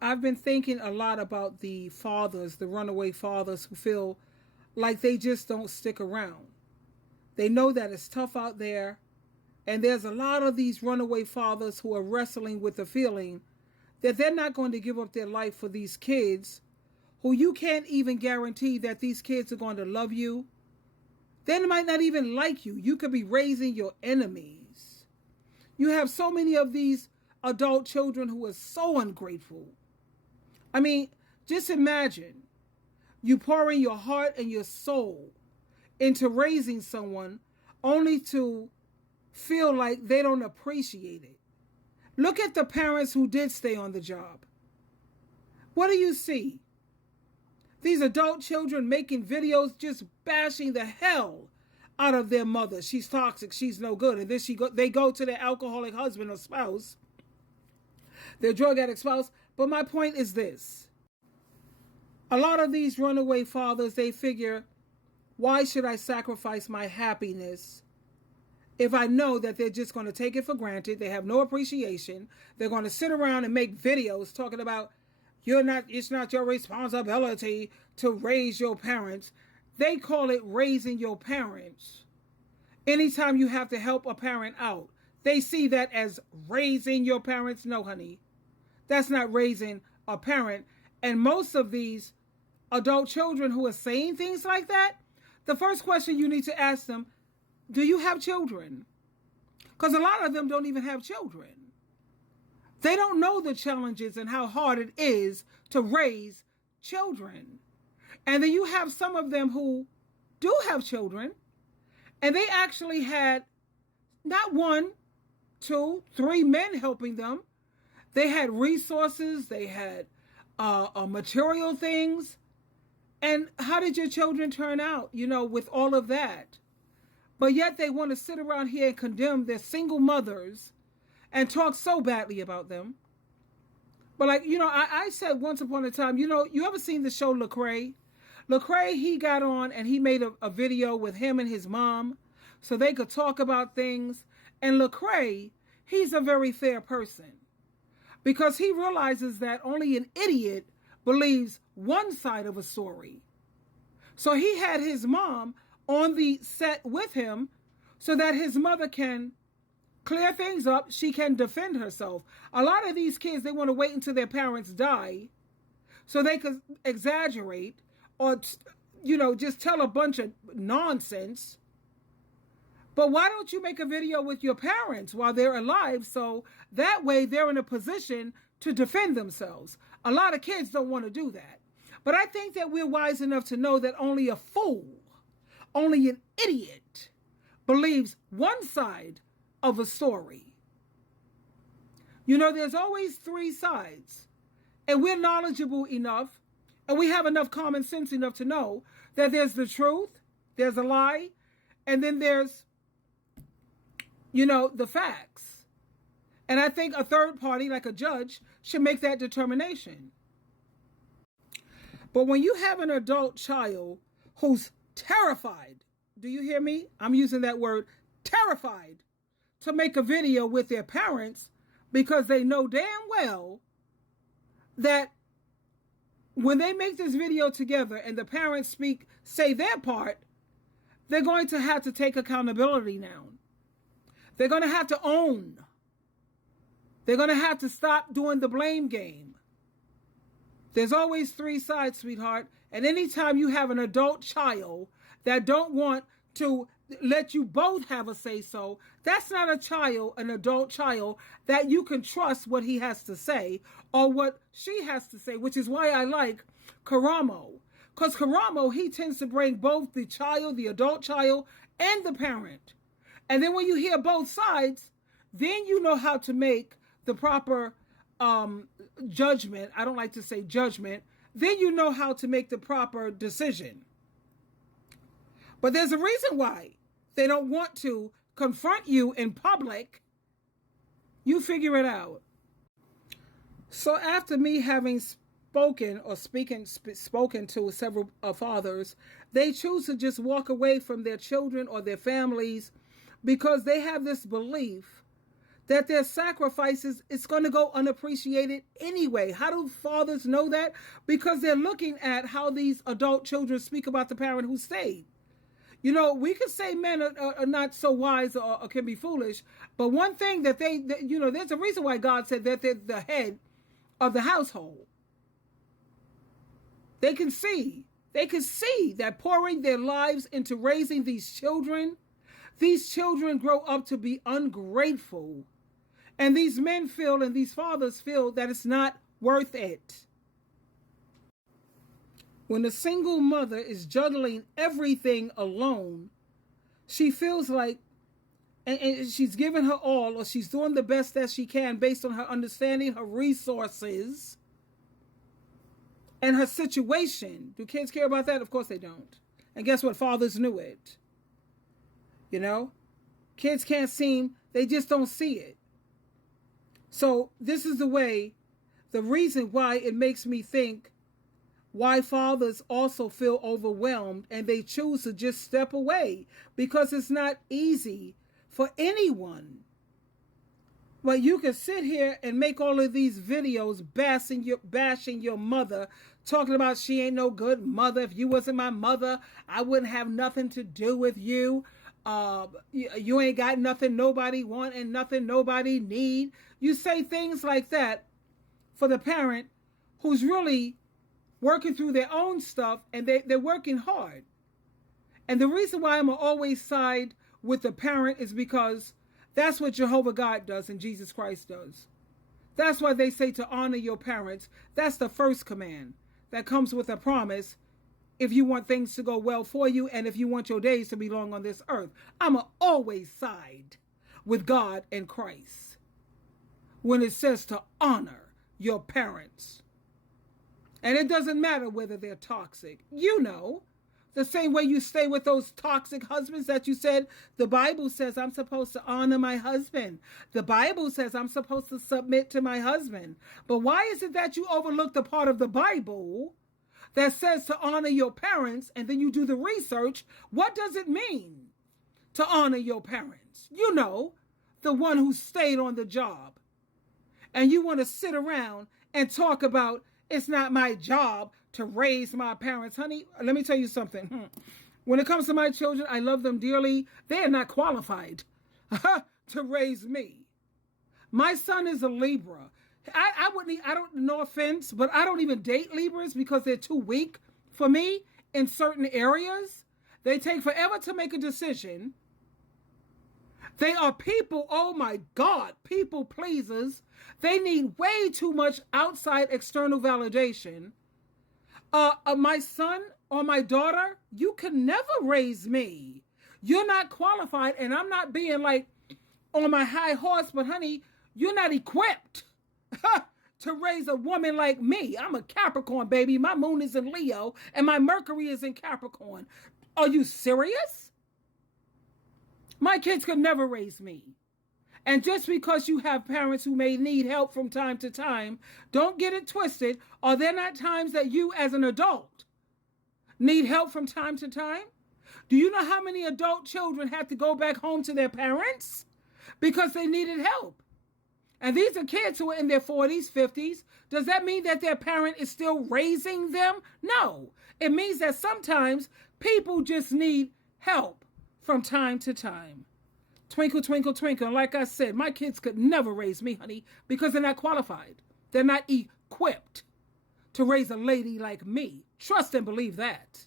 I've been thinking a lot about the fathers, the runaway fathers who feel like they just don't stick around. They know that it's tough out there, and there's a lot of these runaway fathers who are wrestling with the feeling that they're not going to give up their life for these kids who you can't even guarantee that these kids are going to love you. They might not even like you. You could be raising your enemies. You have so many of these adult children who are so ungrateful. I mean, just imagine you pouring your heart and your soul into raising someone only to feel like they don't appreciate it. Look at the parents who did stay on the job. What do you see? These adult children making videos just bashing the hell out of their mother. She's toxic, she's no good. And then they go to their alcoholic husband or spouse, their drug addict spouse. But my point is this. A lot of these runaway fathers, they figure, why should I sacrifice my happiness if I know that they're just going to take it for granted? They have no appreciation. They're going to sit around and make videos talking about it's not your responsibility to raise your parents. They call it raising your parents. Anytime you have to help a parent out, they see that as raising your parents. No, honey, that's not raising a parent. And most of these adult children who are saying things like that, the first question you need to ask them, do you have children? Because a lot of them don't even have children. They don't know the challenges and how hard it is to raise children. And then you have some of them who do have children, and they actually had not one, two, three men helping them. They had resources, they had material things. And how did your children turn out, with all of that? But yet they want to sit around here and condemn their single mothers and talk so badly about them. But I said once upon a time, you ever seen the show Lecrae? Lecrae, he got on and he made a video with him and his mom so they could talk about things. And Lecrae, he's a very fair person because he realizes that only an idiot believes one side of a story. So he had his mom on the set with him so that his mother can clear things up. She can defend herself. A lot of these kids, they want to wait until their parents die so they could exaggerate or, just tell a bunch of nonsense. But why don't you make a video with your parents while they're alive so that way they're in a position to defend themselves? A lot of kids don't want to do that. But I think that we're wise enough to know that only a fool, only an idiot believes one side of a story. There's always three sides. And we're knowledgeable enough and we have enough common sense enough to know that there's the truth, there's a lie, and then there's, the facts. And I think a third party, like a judge, should make that determination. But when you have an adult child who's terrified, do you hear me? I'm using that word, terrified, to make a video with their parents because they know damn well that when they make this video together and the parents say their part, they're going to have to take accountability now. They're going to have to own. They're going to have to stop doing the blame game. There's always three sides, sweetheart. And anytime you have an adult child that don't want to let you both have a say-so, that's not an adult child that you can trust what he has to say or what she has to say, which is why I like Karamo. Because Karamo, he tends to bring both the child, the adult child, and the parent. And then when you hear both sides, then you know how to make the proper judgment. I don't like to say judgment. Then you know how to make the proper decision. But there's a reason why they don't want to confront you in public. You figure it out. So after me having spoken to several fathers, they choose to just walk away from their children or their families because they have this belief that their sacrifices is going to go unappreciated anyway. How do fathers know that? Because they're looking at how these adult children speak about the parent who stayed. You know, we could say men are not so wise or can be foolish, but one thing that there's a reason why God said that they're the head of the household. They can see that pouring their lives into raising these children grow up to be ungrateful. And these men feel and these fathers feel that it's not worth it. When a single mother is juggling everything alone, she feels like, and she's giving her all, or she's doing the best that she can based on her understanding, her resources, and her situation. Do kids care about that? Of course they don't. And guess what? Fathers knew it. You know? Kids can't seem, they just don't see it. So this is the reason why it makes me think why fathers also feel overwhelmed and they choose to just step away, because it's not easy for anyone. But you can sit here and make all of these videos bashing your mother, talking about she ain't no good mother. If you wasn't my mother, I wouldn't have nothing to do with you. You ain't got nothing nobody want and nothing nobody need. You say things like that for the parent who's really working through their own stuff, and they're working hard. And the reason why I'm always side with the parent is because that's what Jehovah God does and Jesus Christ does. That's why they say to honor your parents. That's the first command that comes with a promise if you want things to go well for you and if you want your days to be long on this earth. I'm always side with God and Christ when it says to honor your parents. And it doesn't matter whether they're toxic. You know, the same way you stay with those toxic husbands that you said, the Bible says I'm supposed to honor my husband. The Bible says I'm supposed to submit to my husband. But why is it that you overlook the part of the Bible that says to honor your parents, and then you do the research? What does it mean to honor your parents? You know, the one who stayed on the job. And you want to sit around and talk about, it's not my job to raise my parents. Honey, let me tell you something. When it comes to my children, I love them dearly. They are not qualified to raise me. My son is a Libra. I don't, no offense, but I don't even date Libras because they're too weak for me in certain areas. They take forever to make a decision. They are people, oh my God, people pleasers. They need way too much outside external validation. My son or my daughter, you can never raise me. You're not qualified, and I'm not being like on my high horse, but honey, you're not equipped to raise a woman like me. I'm a Capricorn, baby. My moon is in Leo, and my Mercury is in Capricorn. Are you serious? My kids could never raise me. And just because you have parents who may need help from time to time, don't get it twisted. Are there not times that you as an adult need help from time to time? Do you know how many adult children had to go back home to their parents because they needed help? And these are kids who are in their 40s, 50s. Does that mean that their parent is still raising them? No. It means that sometimes people just need help from time to time. Twinkle, twinkle, twinkle. And like I said, my kids could never raise me, honey, because they're not qualified. They're not equipped to raise a lady like me. Trust and believe that.